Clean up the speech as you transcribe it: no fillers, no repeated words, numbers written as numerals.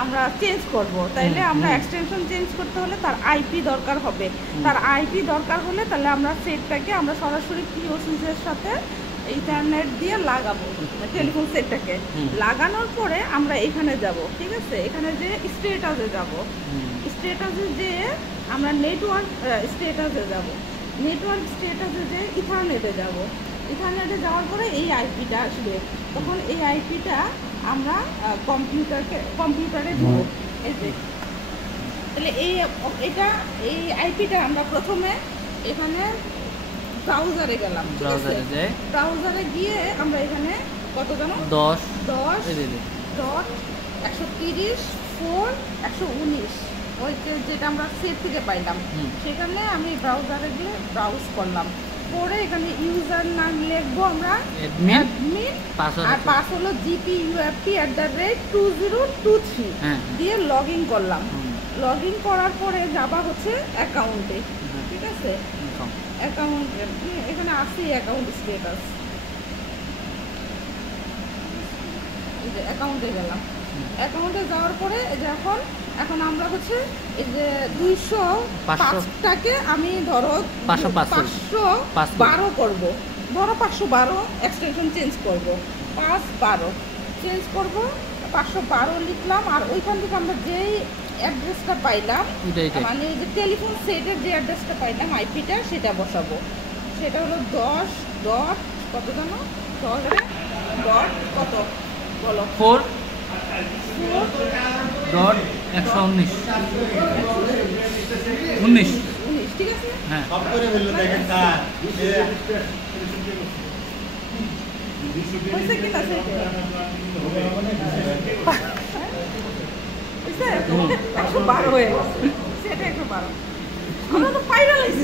আমরা চেঞ্জ করব, তাইলে আমরা এক্সটেনশন চেঞ্জ করতে হলে তার আইপি দরকার হবে। তার আইপি দরকার হলে তাহলে আমরা সেটটাকে আমরা সরাসরি পিও সুইচের সাথে ইন্টারনেট দিয়ে লাগাবো টেলিফোন সেটটাকে। লাগানোর পরে আমরা এখানে যাব, ঠিক আছে, এখানে যে স্টেটাসে যাব, স্টেটাসে যে আমরা নেটওয়ার্ক স্টেটাসে যাব, নেটওয়ার্ক স্টেটাসে যে ইথারনেটে যাব, ইথারনেটে যাওয়ার পরে এই আইপিটা আসবে। তখন এই আইপিটা আমরা কম্পিউটারে দিব। এই যে তাহলে এই আইপিটা আমরা প্রথমে এখানে ব্রাউজারে গেলাম, ব্রাউজারে গিয়ে আমরা এখানে কত জানো 10.130.4.119 ওই যেটা আমরা সেট থেকে পাইলাম, সেখানে আমি ব্রাউজারে গিয়ে ব্রাউজ করলাম, পরে এখানে ইউজার নাম লিখবো আমরা অ্যাডমিন, আর পাস হলো GPUFT@2023 দিয়ে লগ ইন করলাম। লগ ইন করার পরে যাবা হচ্ছে অ্যাকাউন্টে, ঠিক আছে, অ্যাকাউন্টে এখানে আসি অ্যাকাউন্ট স্ট্যাটাস, এই যে অ্যাকাউন্টে গেলাম। অ্যাকাউন্টে যাওয়ার পরে এখন আমরা হচ্ছে এই যে 205টাকে আমি ধরো 512 করব, ধরো 512 এক্সটেনশন চেঞ্জ করব, 512 চেঞ্জ করব, 512 লিখলাম। আর ওইখান থেকে আমরা যেই অ্যাড্রেসটা পাইলাম, মানে যে টেলিফোন সেটের যে অ্যাড্রেসটা পাইলাম আইপিটা, সেটা বসাবো। সেটা হলো 10 ডট কত জানো, 10 ডট কত বলো, 4.119 ঠিক আছে। হ্যাঁ হয়েছে কিনা সেটা 112 হয়ে গেছে, সেটা 112 আমরা তো ফাইনালাইজ